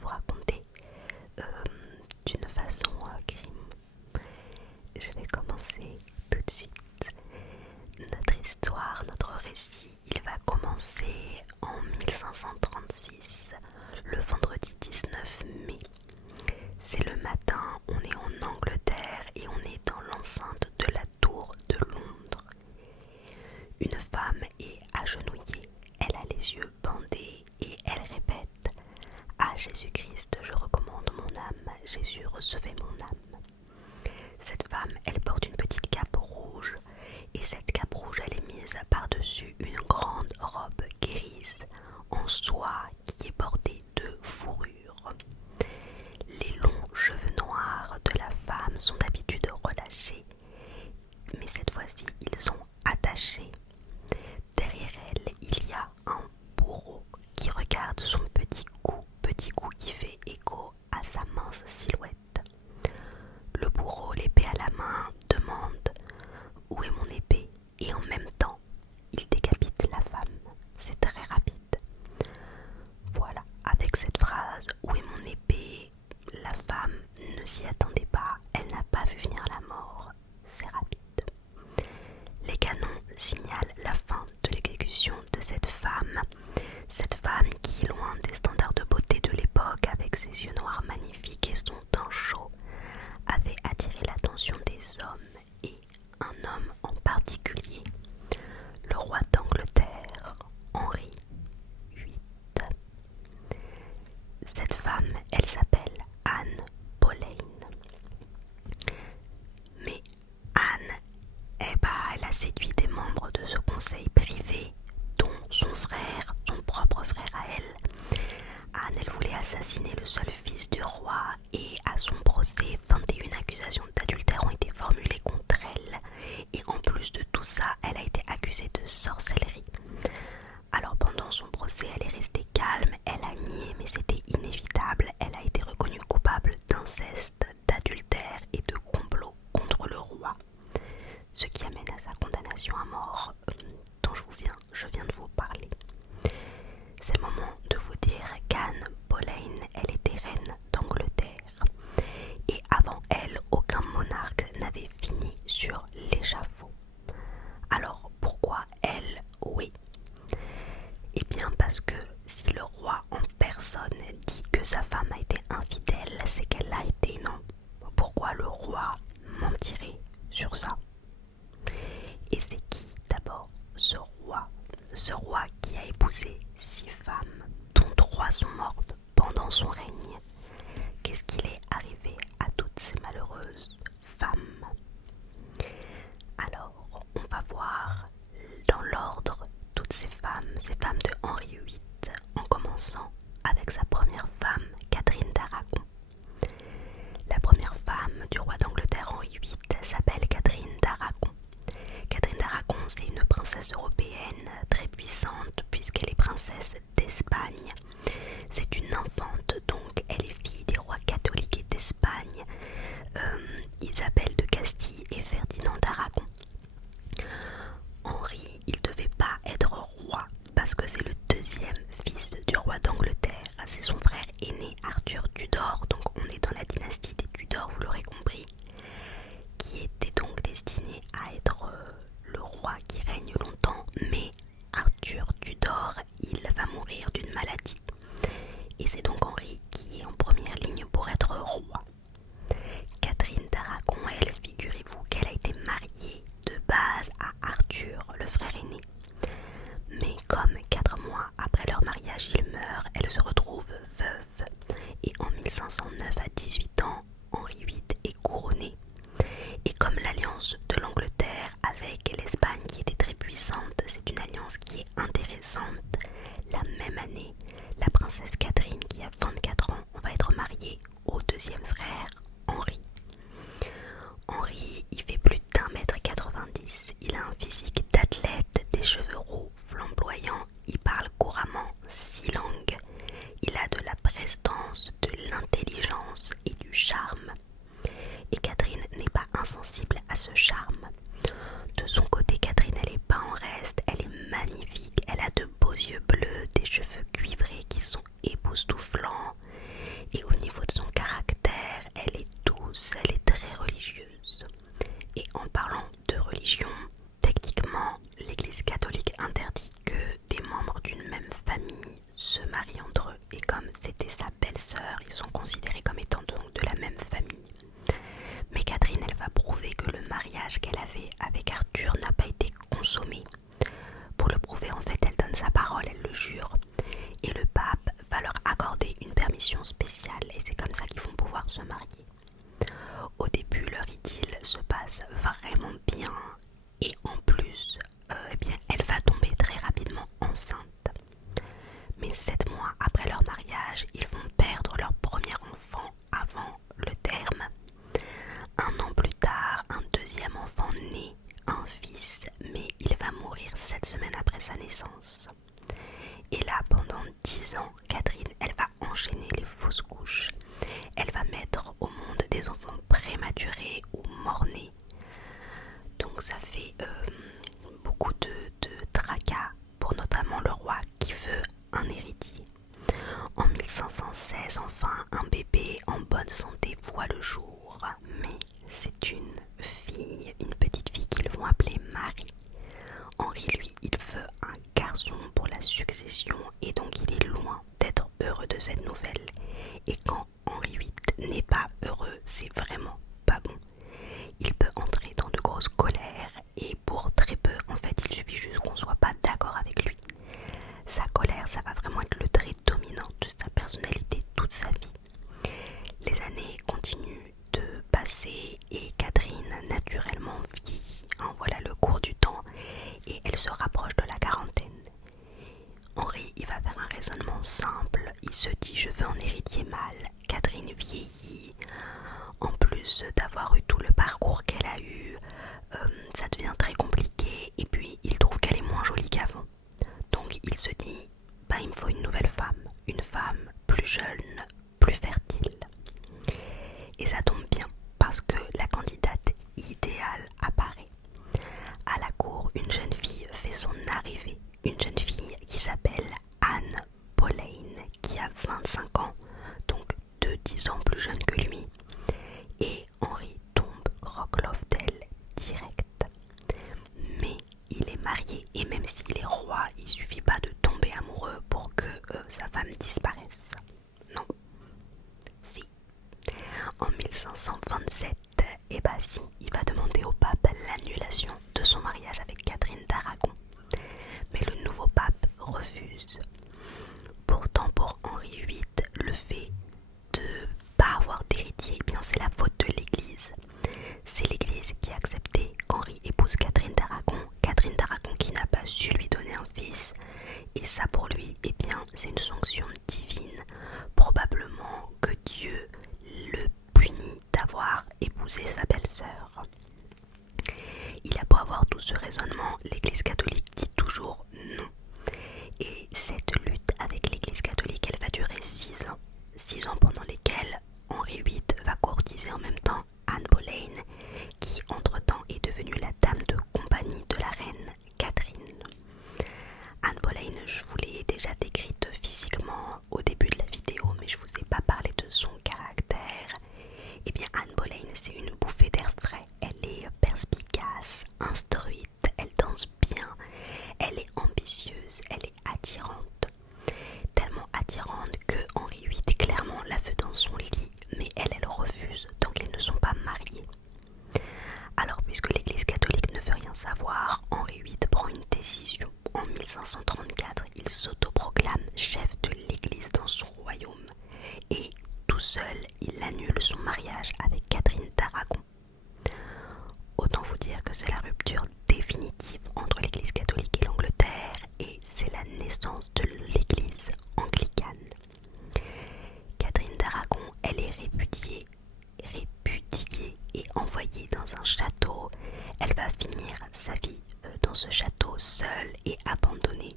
vous raconter d'une façon crime. Je vais commencer tout de suite. Notre histoire, notre récit, il va commencer en 1536, le vendredi 19 mai. C'est le matin, on est en Angleterre et on est dans l'enceinte de la tour de Londres. Une femme est agenouillée, elle a les yeux bandés et elle répète « À Jésus-Christ, je recommande mon âme, Jésus, recevez mon âme ». Cette femme, elle porte une petite cape rouge et cette cape rouge, elle est mise par-dessus une grande robe grise en soie qui est bordée de fourrure. Les longs cheveux noirs de la femme sont d'habitude relâchés, mais cette fois-ci, ils sont attachés. Derrière elle, il y a un bourreau qui regarde son petit cou qui fait écho à sa mince silhouette. Le bourreau, l'épée à la main, demande « Où est mon épée ?» et en même temps, il décapite la femme. C'est très rapide. Voilà, avec cette phrase « Où est mon épée ?» la femme ne s'y attendait pas, elle n'a pas vu venir la mort. C'est rapide. Les canons signalent la fin de l'exécution de cette femme qui, loin des standards de beauté de l'époque, avec ses yeux noirs magnifiques et son teint chaud, avait attiré l'attention des hommes et un homme en particulier, le roi d'Angleterre, Henri VIII. Cette femme, elle s'appelle Anne Boleyn. Mais Anne, elle a séduit des membres de ce conseil privé, dont son propre frère à elle. Anne, elle voulait assassiner le seul fils du roi et à son procès, 21 accusations d'adultère ont été formulées contre elle. Et en plus de tout ça, elle a été accusée de sorcellerie. Alors pendant son procès, elle est restée calme, elle a nié, mais c'était inévitable. Elle a été reconnue coupable d'inceste, d'adultère et de complot contre le roi. Ce qui amène à sa condamnation à mort, dont je viens de vous parler. C'est le moment de vous dire qu'Anne Boleyn, elle était reine d'Angleterre. Et avant elle, aucun monarque n'avait fini sur l'échafaud. Alors pourquoi elle, oui? Eh bien parce que si le roi en personne dit que sa femme a été infidèle, c'est qu'elle l'a été, non? Pourquoi le roi mentirait sur ça? Et c'est qui d'abord ce roi? Ce roi qui a épousé 6 femmes, dont 3 sont mortes pendant son règne. Qu'est-ce qu'il est arrivé à toutes ces malheureuses femmes? Alors, on va voir dans l'ordre toutes ces femmes de Henri VIII, en commençant avec sa première femme, Catherine d'Aragon. La première femme du roi d'Angleterre Henri VIII s'appelle Catherine d'Aragon. Catherine d'Aragon, c'est une princesse européenne très puissante puisqu'elle est princesse d'Espagne. C'est une infante, donc elle est fille des rois catholiques d'Espagne, Isabelle de Castille et Ferdinand d'Aragon. Henri, il ne devait pas être roi parce que c'est le deuxième fils du roi d'Angleterre. C'est son frère aîné Arthur Tudor, donc on est dans la dynastie des Tudors, vous l'aurez compris, qui était donc destiné à être le roi qui règne longtemps, mais Arthur Tudor, il va mourir d'une maladie. Et c'est donc Henri qui est en première ligne pour être roi. Catherine d'Aragon, elle, figurez-vous qu'elle a été mariée de base à Arthur, le frère aîné. Mais comme 4 mois après leur mariage, il meurt, elle se retrouve veuve. Et en 1509, à 18 ans, Henri VIII est couronné voit le jour, mais c'est une petite fille qu'ils vont appeler Marie. Henri, lui, il veut un garçon pour la succession et donc il est loin d'être heureux de cette nouvelle. Et quand Henri VIII n'est pas heureux, c'est vraiment pas bon. Il peut entrer dans de grosses colères et pour très peu, en fait, il suffit juste qu'on soit pas d'accord avec lui. Sa colère, ça va vraiment être le trait dominant de sa personnalité toute sa vie. Les années continuent de passer et Catherine naturellement vieillit, voilà le cours du temps, et elle se rapproche de la quarantaine. Henri, il va faire un raisonnement simple, il se dit je veux un héritier mâle. Catherine vieillit, en plus d'avoir eu tout le parcours qu'elle a eu, ça devient très compliqué et puis il trouve qu'elle est moins jolie qu'avant. Donc il se dit, il me faut une nouvelle une femme plus jeune, plus fertile. Et ça tombe bien parce que la candidate idéale apparaît. À la cour, une jeune fille fait son arrivée, une jeune fille qui s'appelle Anne Boleyn, qui a 25 ans, donc de 10 ans plus jeune que lui. Et Henri tombe croque-love d'elle direct. Mais il est marié et même s'il est roi, il suffit pas de tomber amoureux pour que sa femme disparaisse. Non. Si. En 1527, si, il va demander au pape l'annulation de son mariage avec Catherine d'Aragon. Mais le nouveau pape refuse. Pourtant, pour Henri VIII, le fait de pas avoir d'héritier, c'est la faute de l'Église. C'est l'Église qui a accepté qu'Henri épouse Catherine d'Aragon qui n'a pas su lui donner un fils. Et ça pour lui, c'est une sanction divine. Probablement que Dieu le punit d'avoir épousé sa belle-sœur. Il a beau avoir tout ce raisonnement, l'Église catholique dit toujours non. Et cette lutte avec l'Église catholique, elle va durer 6 ans. 6 ans pendant lesquels Henri VIII va courtiser en même temps Anne Boleyn, qui entre-temps est devenue la dame de compagnie de la reine Catherine. Anne Boleyn, je vous l'ai déjà décrite physiquement au début de la vidéo, mais je vous ai pas parlé de son caractère. Anne Boleyn, c'est une bouffée d'air frais. Elle est perspicace, instruite, elle danse bien, elle est ambitieuse, elle est attirante. Tellement attirante que Henri VIII clairement la veut dans son lit, mais elle refuse, donc ils ne sont pas mariés. Alors puisque l'Église catholique ne veut rien savoir, Henri VIII prend une décision. En 1534, il s'autoproclame chef de l'Église dans son royaume et tout seul, il annule son mariage avec Catherine d'Aragon. Autant vous dire que c'est la rupture définitive entre l'Église catholique et l'Angleterre et c'est la naissance de l'Église anglicane. Catherine d'Aragon, elle est répudiée et envoyée dans un château. Elle va finir sa vie dans ce château seule et abandonnée.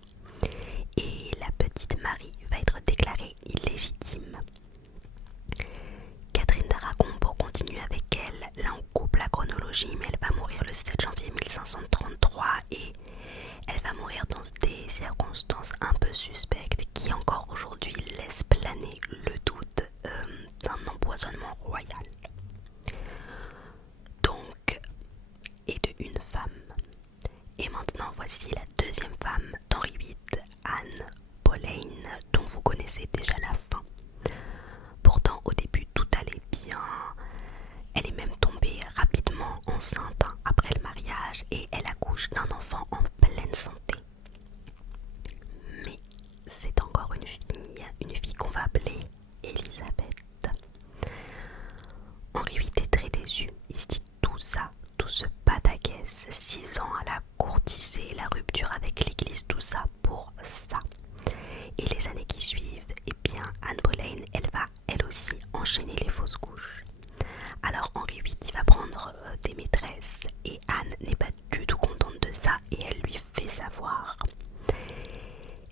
Et la petite Marie va être déclarée illégitime. Catherine d'Aragon, pour continuer avec elle, là on coupe la chronologie, mais elle va mourir le 7 janvier 1533 et elle va mourir dans des circonstances un peu suspectes qui encore aujourd'hui laissent planer le doute d'un empoisonnement royal. Donc, et de une femme. Et maintenant voici la deuxième femme d'Henri VIII, Anne Boleyn, dont vous connaissez déjà la fin. Pourtant au début tout allait bien, elle est même tombée rapidement enceinte après le mariage et elle accouche d'un enfant en pleine santé. Mais c'est encore une fille qu'on va appeler Élisabeth. Henri VIII est très déçu, il se dit tout ce pataquès, 6 ans à la courtiser, la rupture avec l'église, tout ça pour ça. Et les années qui suivent, Anne Boleyn, elle va elle aussi enchaîner les fausses couches. Alors Henri VIII, il va prendre des maîtresses et Anne n'est pas du tout contente de ça et elle lui fait savoir.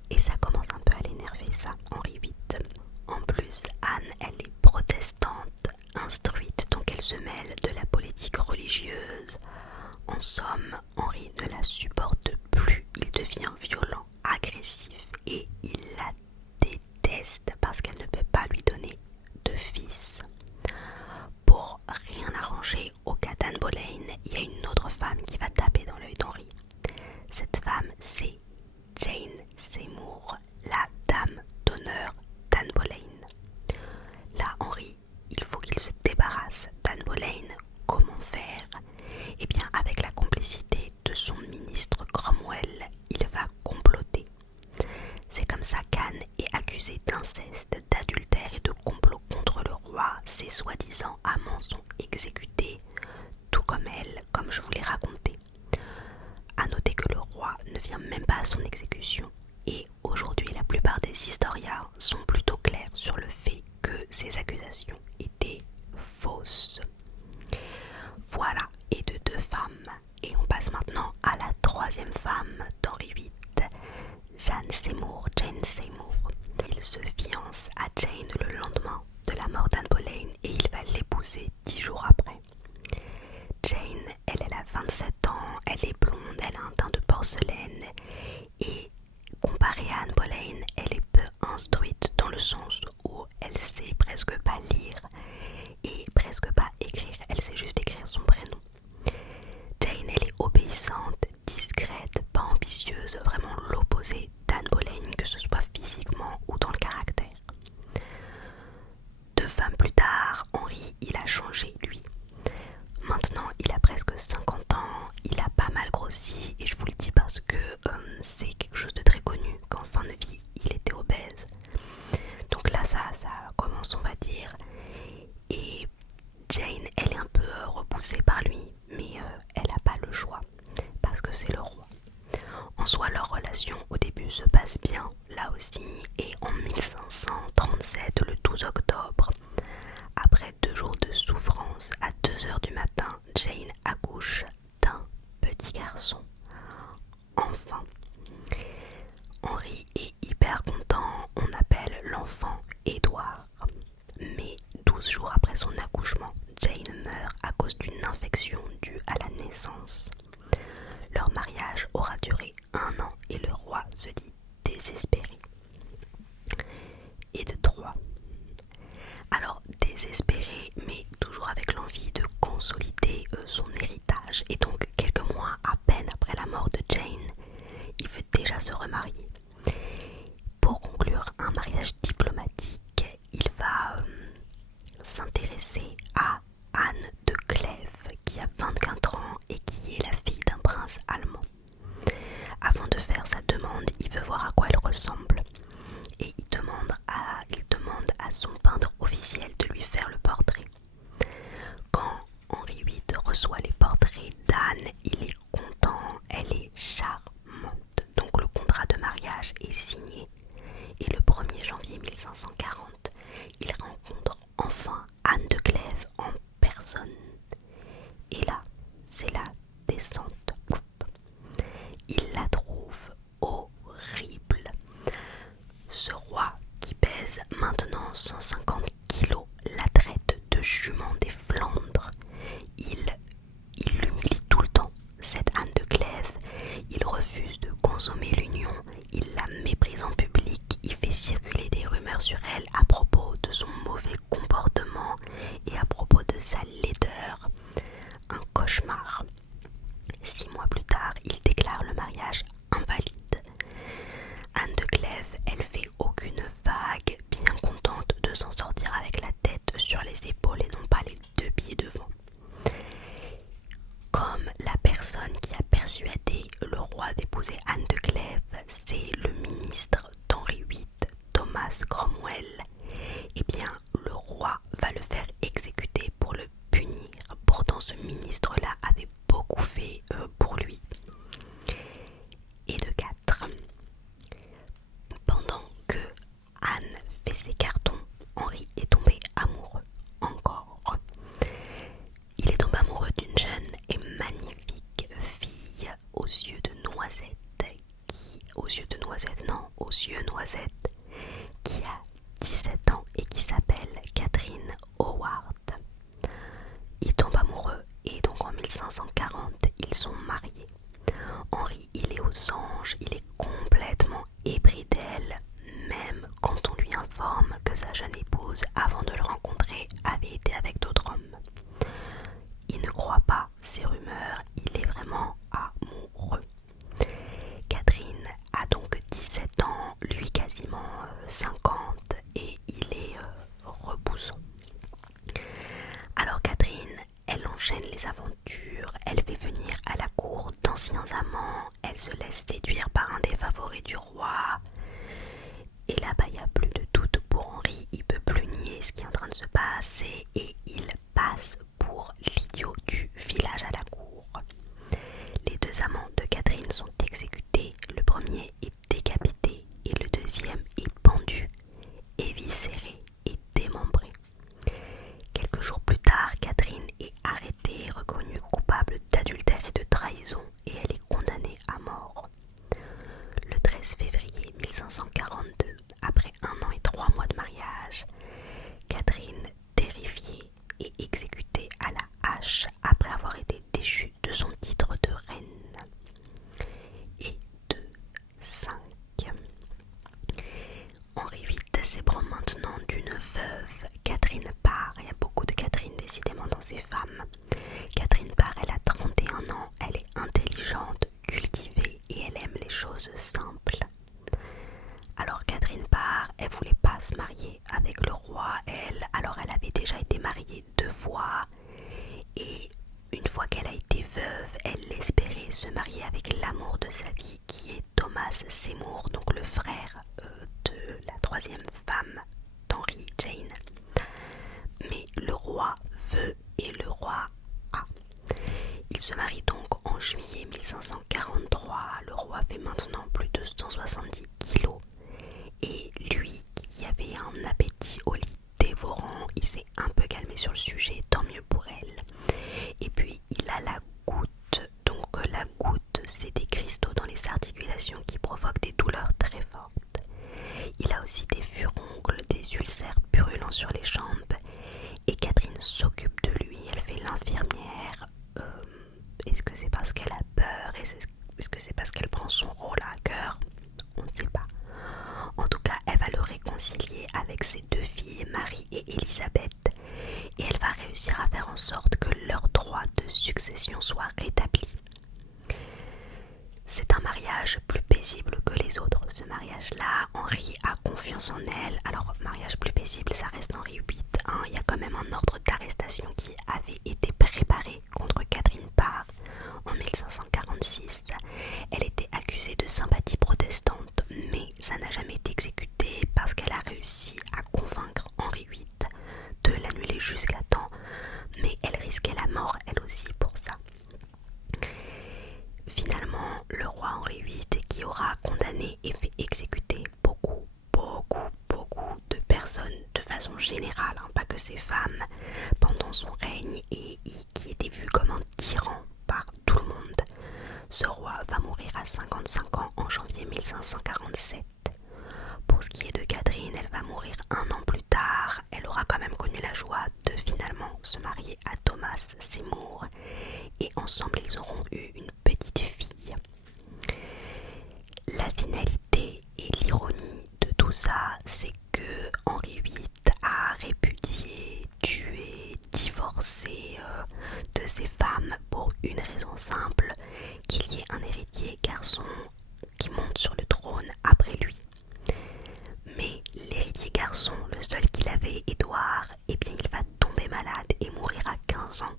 Et ça commence un peu à l'énerver ça, Henri VIII. En plus, Anne, elle est protestante, instruite, donc elle se mêle de la politique religieuse. En somme, Henri ne la supporte plus, il devient violent, agressif et il la déteste parce qu'elle ne peut pas lui donner de fils. soi-disant amants sont exécutés, tout comme elle, comme je vous l'ai raconté. A noter que le roi ne vient même pas à son exécution, et aujourd'hui la plupart des historiens sont plutôt clairs sur le fait que ces accusations étaient fausses. Voilà, et de 2 femmes, et on passe maintenant à la 3e femme d'Henri VIII, Jane Seymour. Il se fiance à Jane le lendemain de la mort d'Anne Boleyn et il va l'épouser 10 jours après. Jane, elle a 27 ans, elle est blonde, elle a un teint de porcelaine et comparée à Anne Boleyn, elle est peu instruite dans le sens où elle sait presque pas lire et presque pas écrire, elle sait juste écrire son prénom. Jane, elle est obéissante, discrète, pas ambitieuse, vraiment l'opposé d'Anne Boleyn, que ce soit physiquement ou dans le caractère. 2 femmes plus tard, Henri, il a changé lui. Maintenant, il a presque 50 ans, il a pas mal grossi et je vous le dis parce que c'est quelque chose de très connu qu'en fin de vie, il était obèse. Donc là, ça commence, on va dire. Et Jane, elle est un peu repoussée par lui, mais elle n'a pas le choix parce que c'est le roi. En soi, leur relation au début se passe bien, là aussi, et en 1537, le 12 octobre, après 2 jours de souffrance, à 2h du matin, Jane accouche d'un petit garçon. Enfin, Henri est hyper content, on appelle l'enfant Édouard. Mais 12 jours après son accouchement, Jane meurt à cause d'une infection due à la naissance. Leur mariage aura duré 1 an et le roi se dit désespéré. Et de 3. Alors désespéré, mais toujours avec l'envie de consolider son héritage. Et donc quelques mois à peine après la mort de Jane, il veut déjà se remarier. Pour conclure un mariage diplomatique, il va s'intéresser à Anne de Clèves, qui a 24 ans et qui est la fille d'un prince allemand. Avant de faire sa demande, il veut voir à quoi elle ressemble. Et il demande à son peintre officiel de lui faire le portrait. Quand Henri VIII reçoit les portraits d'Anne, il est content, elle est charmante. Donc le contrat de mariage est signé. Et le 1er janvier 1540, il rencontre enfin Anne de Clèves en personne. Et là, c'est la descente. Il la trouve horrible. Ce roi qui pèse maintenant 150 kilos la traite de jument des Flandres. Il l'humilie tout le temps, cette Anne de Clèves. Il refuse de consommer l'union, il la méprise en public, il fait circuler des rumeurs sur elle à propos de son mauvais comportement et à propos de sa laideur. Un cauchemar. 6 mois plus tard, il déclare le mariage invalide. Anne de Clèves, elle fait aucune vague, bien contente de s'en sortir avec la tête sur les épaules et non pas les 2 pieds devant. Comme la personne qui a persuadé le roi d'épouser Anne de Clèves, c'est le ministre d'Henri VIII, Thomas Cromwell, eh bien le roi va le faire exécuter pour le punir. Pourtant ce ministre-là avait beaucoup fait pour lui. Et de 4. Pendant que Anne fait ses cartons, Henri est tombé amoureux encore. Il est tombé amoureux d'une jeune et magnifique fille aux yeux noisettes, qui a 17 ans et qui s'appelle Catherine Howard. Il tombe amoureux et donc en 1540, ils sont mariés. Henri, il est aux anges, il est complètement épris d'elle, même quand on lui informe que sa jeune épouse, avant de le rencontrer, avait été avec d'autres hommes. Il ne croit pas ces rumeurs, il est vraiment amoureux. Catherine a donc 17 ans, lui quasiment 50, et il est repoussant. Alors Catherine, elle enchaîne les aventures, elle fait venir à la cour d'anciens amants, elle se laisse séduire par un des favoris du roi. Et là-bas, il n'y a plus de doute pour Henri, il ne peut plus nier ce qui est en train de se passer et elle. Alors elle avait déjà été mariée 2 fois et une fois qu'elle a été veuve, elle espérait se marier avec l'amour de sa vie qui est Thomas Seymour, donc le frère de la 3e femme d'Henry Jane. Mais le roi veut et le roi a. Il se marie donc en juillet 1543. Le roi fait maintenant plus de 170 kilos. Et lui, qui avait un appétit au lit dévorant, il s'est un peu calmé sur le sujet, tant mieux pour elle. Et puis il a la goutte. Donc la goutte, c'est des cristaux dans les articulations qui provoquent des douleurs très fortes. Il a aussi des furoncles, des ulcères brûlants sur les jambes. Et Catherine s'occupe de lui, elle fait l'infirmière. Est-ce que c'est parce qu'elle a peur? Est-ce que c'est parce qu'elle prend son rôle à cœur? On ne sait pas. En tout cas, elle va le réconcilier avec ses 2 filles, Marie et Élisabeth. Et elle va réussir à faire en sorte que leur droit de succession soit rétabli. C'est un mariage plus paisible que les autres. Ce mariage-là, Henri a confiance en elle. Alors, mariage plus paisible, ça reste Henri VIII. Hein. Il y a quand même un ordre d'arrestation qui avait été préparé contre Catherine Parr en 1546. Elle était accusée de sympathie protestante, mais ça n'a jamais été exécuté parce qu'elle a réussi à convaincre Henri VIII de l'annuler jusqu'à temps. Mais elle risquait la mort, elle aussi, pour ça. Finalement, le roi Henri VIII, qui aura condamné et fait exécuter beaucoup de personnes de façon générale, hein, pas que ces femmes, pendant son règne et qui était vu comme un tyran par tout le monde. Ce roi va mourir à 55 ans en janvier 1547. Pour ce qui est de Catherine, elle va mourir 1 an plus tard. Elle aura quand même connu la joie de finalement se marier à Thomas Seymour et ensemble ils auront eu une petite fille. La finalité et l'ironie de tout ça, c'est que Henri VIII a répudié, tué, divorcé de ses femmes pour une raison simple, qu'il y ait un héritier garçon qui monte sur le trône après lui. Mais l'héritier garçon, le seul qu'il avait, Édouard, eh bien il va tomber malade et mourir à 15 ans.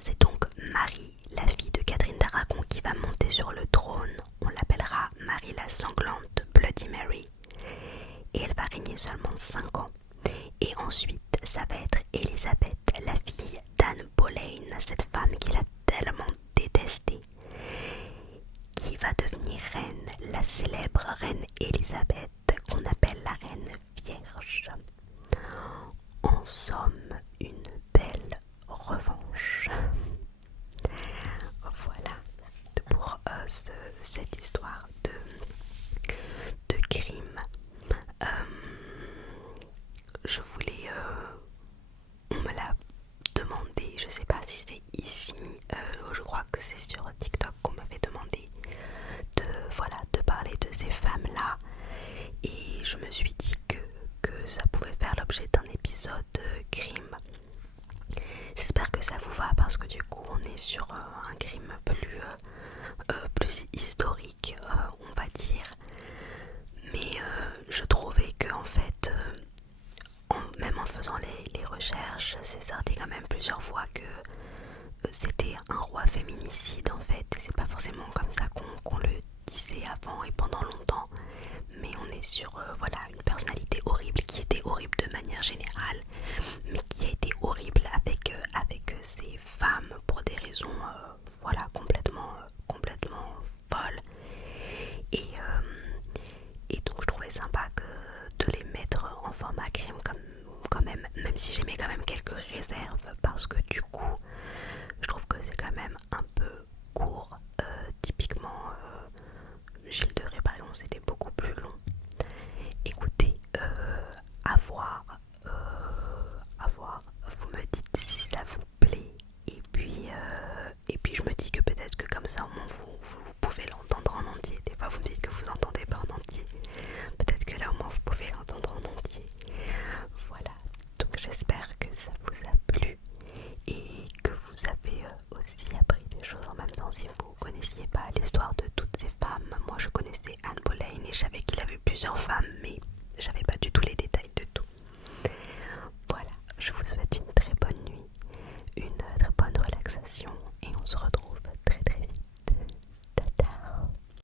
C'est donc Marie, la fille de Catherine d'Aragon, qui va monter sur le trône. On l'appellera Marie la sanglante, Bloody Mary. Et elle va régner seulement 5 ans. Et ensuite, ça va être Élisabeth, la fille d'Anne Boleyn, cette femme qu'il a tellement détestée, qui va devenir reine, la célèbre reine Élisabeth, qu'on appelle la reine vierge. En somme, une belle revanche. Voilà pour cette histoire de crime. Je voulais, on me l'a demandé, je sais pas si c'est ici, je crois que c'est sur TikTok qu'on m'avait demandé de parler de ces femmes-là, et je me suis dit que ça pouvait faire l'objet d'un épisode crime. J'espère que ça vous va parce que du coup on est sur un crime plus historique, on va dire. Mais je trouvais que en fait, même en faisant les recherches, c'est sorti quand même plusieurs fois que c'était un roi féminicide en fait. C'est pas forcément comme ça qu'on le disait avant et pendant longtemps, mais on est sur voilà, une personnalité horrible qui était horrible de manière générale, mais qui a été horrible avec ces femmes pour des raisons voilà, complètement folles. Et donc je trouvais sympa de les mettre en format crime quand même si j'aimais quand même quelques réserves, parce que du coup je trouve que c'est quand même un peu court. Typiquement Gilles de Rais par exemple c'était beaucoup plus long. Écoutez, à voir, vous me dites si ça vous plaît, et puis je me dis que peut-être que comme ça au moins vous pouvez l'entendre en entier. Des fois vous me dites que vous entendez pas en entier, peut-être que là au moins vous pouvez l'entendre en entier. Voilà, donc j'espère que ça vous a plu et que vous avez aussi appris des choses en même temps. Si vous ne connaissiez pas l'histoire de toutes ces femmes, moi je connaissais Anne Boleyn et je savais qu'il avait plusieurs femmes,